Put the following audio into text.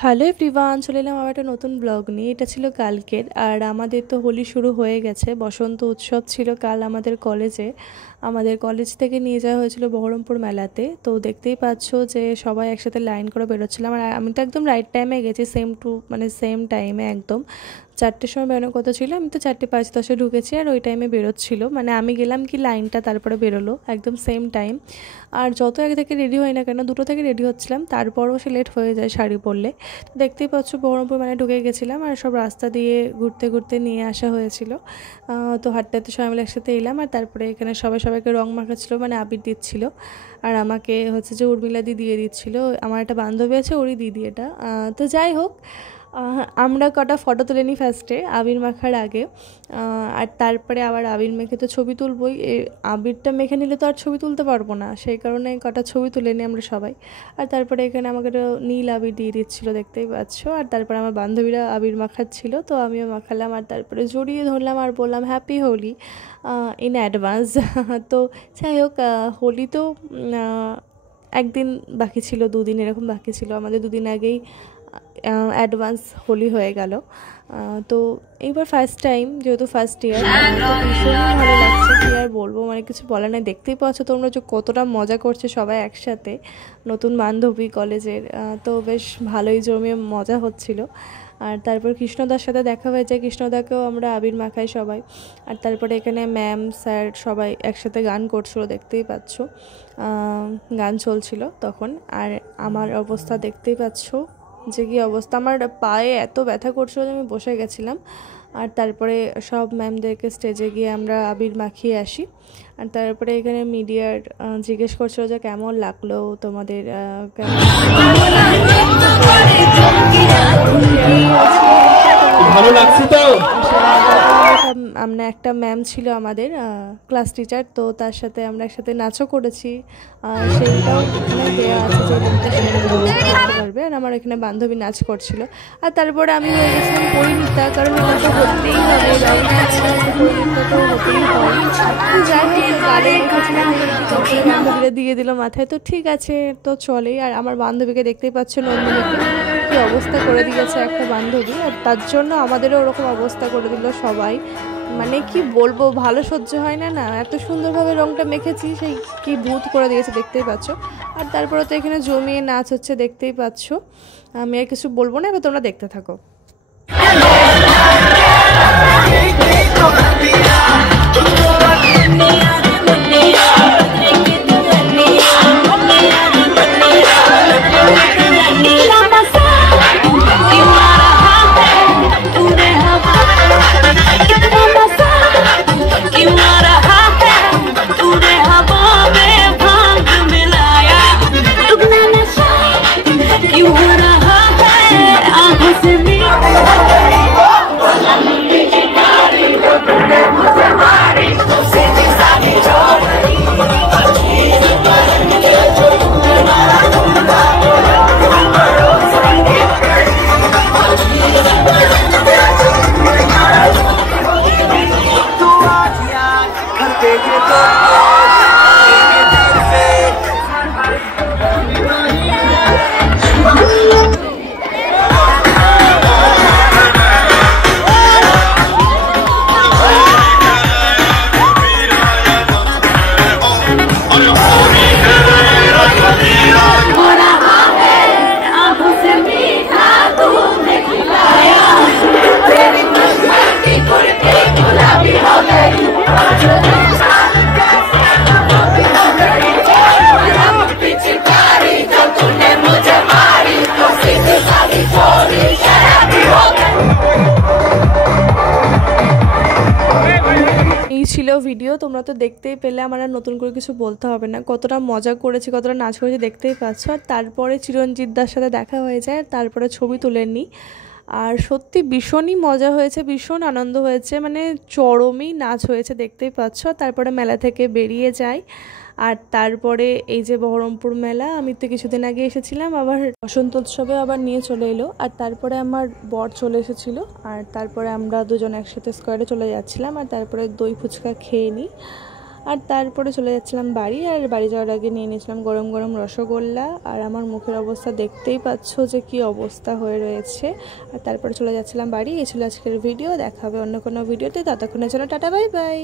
Hello everyone, চলে এলাম আবার একটা নতুন ব্লগ নিয়ে। এটা ছিল কালকের, আর আমাদের তো হোলি শুরু হয়ে গেছে। বসন্ত উৎসব ছিল কাল আমাদের কলেজে। আমাদের কলেজ থেকে নিয়ে যাওয়া হয়েছিল বহরমপুর মেলাতে। তো দেখতেই পাচ্ছ যে সবাই একসাথে লাইন করে বেরোচ্ছিলাম, আর আমি তো একদম রাইট টাইমে গেছি, সেম টাইমে একদম 4টের সময় বেরোনোর কথা ছিল। আমি তো 4:05 ঢুকেছি, আর ওই টাইমে বেরোচ্ছিল, মানে আমি গেলাম কি লাইনটা তারপরে বেরোলো একদম সেম টাইম। আর যত আগে থেকে রেডি হই না কেন, 2টো থেকে রেডি হচ্ছিলাম, তারপরও সে লেট হয়ে যায় শাড়ি পরলে। তো দেখতেই পাচ্ছ বহরমপুর মানে ঢুকে গেছিলাম, আর সব রাস্তা দিয়ে ঘুরতে ঘুরতে নিয়ে আসা হয়েছিল। তো হাঁটতে হাঁটতে সবাই মিলে একসাথে এলাম, আর তারপরে এখানে সবাইকে রং মাখাচ্ছিলো, মানে আবির দিচ্ছিল। আর আমাকে হচ্ছে যে উর্মিলাদি দিয়ে দিচ্ছিল, আমার একটা বান্ধবী আছে, ওরই দিদি এটা। তো যাই হোক, আমরা কটা ফটো তুলে নিই ফার্স্টে আবির মাখার আগে। আর তারপরে আবার আবির মেখে তো ছবি তুলবই। আবিরটা মেখে নিলে তো আর ছবি তুলতে পারবো না, সেই কারণে কটা ছবি তুলে নিই আমরা সবাই। আর তারপরে এখানে আমাকে একটা নীল আবির দিয়ে দিচ্ছিলো, দেখতেই পাচ্ছ। আর তারপরে আমার বান্ধবীরা আবির মাখাচ্ছিল, তো আমিও মাখালাম, আর তারপরে জড়িয়ে ধরলাম আর বললাম হ্যাপি হোলি ইন অ্যাডভান্স। তো যাই হোক, হোলি তো একদিন বাকি ছিল, 2 দিন এরকম বাকি ছিল আমাদের। 2 দিন আগেই অ্যাডভান্স হোলি হয়ে গেল। তো এইবার ফার্স্ট টাইম, যেহেতু ফার্স্ট ইয়ার, তো ভীষণই ভালো লাগছে। কী আর বলবো, মানে কিছু বলার নাই। দেখতেই পাচ্ছ তোমরা যে কতটা মজা করছে সবাই একসাথে, নতুন বান্ধবী কলেজের। তো বেশ ভালোই জমিয়ে মজা হচ্ছিল। আর তারপর কৃষ্ণদার সাথে দেখা হয়ে যায়, কৃষ্ণদাকেও আমরা আবির মাখাই সবাই। আর তারপরে এখানে ম্যাম স্যার সবাই একসাথে গান করছিল, দেখতেই পাচ্ছ। গান চলছিল তখন, আর আমার অবস্থা দেখতেই পাচ্ছ যে কী অবস্থা। আমার পায়ে এত ব্যথা করছিল যে আমি বসে গেছিলাম। আর তারপরে সব ম্যামদেরকে স্টেজে গিয়ে আমরা আবির মাখিয়ে আসি। আর তারপরে এখানে মিডিয়ার জিজ্ঞেস করছিল যে কেমন লাগলো তোমাদের, ভালো লাগছে তো। আমরা একটা ম্যাম ছিল আমাদের ক্লাস টিচার, তো তার সাথে আমরা একসাথে নাচও করেছি। সেইটাও এখানে দেওয়া আছে, যে লিঙ্কটা সেখানে করতে পারবে। আর আমার এখানে বান্ধবী নাচ করছিল। আর তারপরে আমি হয়ে গেছিলাম পরিণীতা, কারণ আমার তো হতেই হবে, পরিণীতা তো হতেই হয়। যাই হোক, গালে রেখেছিলাম, বান্ধবীরা দিয়ে দিল মাথায়, তো ঠিক আছে, তো চলেই। আর আমার বান্ধবীকে দেখতেই পাচ্ছ, নন্দিনীকে কী অবস্থা করে দিয়েছে একটা বান্ধবী, আর তার জন্য আমাদেরও ওরকম অবস্থা করে দিল সবাই। মানে কি বলবো, ভালো সহ্য হয় না, এত সুন্দরভাবে রংটা মেখেছি, সেই কি ভূত করে দিয়েছে, দেখতেই পাচ্ছ। আর তারপরে তো এখানে জমিয়ে নাচ হচ্ছে, দেখতেই পাচ্ছ। আমি আর কিছু বলবো না, এবার তোমরা দেখতে থাকো। ছিল ভিডিও, তোমরা তো দেখতেই পেলে, আমার আর নতুন করে কিছু বলতে হবে না। কতটা মজা করেছি, কতটা নাচ করেছি দেখতেই পাচ্ছ। আর তারপরে চিরঞ্জিতদার সাথে দেখা হয়ে যায়, আর তারপরে ছবি তুলে নিই। আর সত্যি ভীষণই মজা হয়েছে, ভীষণ আনন্দ হয়েছে, মানে চরমই নাচ হয়েছে, দেখতেই পাচ্ছ। তারপরে মেলা থেকে বেরিয়ে যাই। আর তারপরে এই যে বহরমপুর মেলা, আমি তো কিছুদিন আগে এসেছিলাম, আবার বসন্ত উৎসবে আবার নিয়ে চলে এলো। আর তারপরে আমার বর চলে এসেছিলো, আর তারপরে আমরা দুজন একসাথে স্কোয়ারে চলে যাচ্ছিলাম। আর তারপরে দই ফুচকা খেয়ে নিই। আর তারপরে চলে যাচ্ছিলাম বাড়ি। আর বাড়ি যাওয়ার আগে নিয়ে নিয়েছিলাম গরম গরম রসগোল্লা। আর আমার মুখের অবস্থা দেখতেই পাচ্ছ যে কি অবস্থা হয়ে রয়েছে। আর তারপরে চলে যাচ্ছিলাম বাড়ি। এই ছিল আজকের ভিডিও। দেখা হবে অন্য কোনো ভিডিওতে, ততক্ষণের জন্য টাটা, বাই বাই।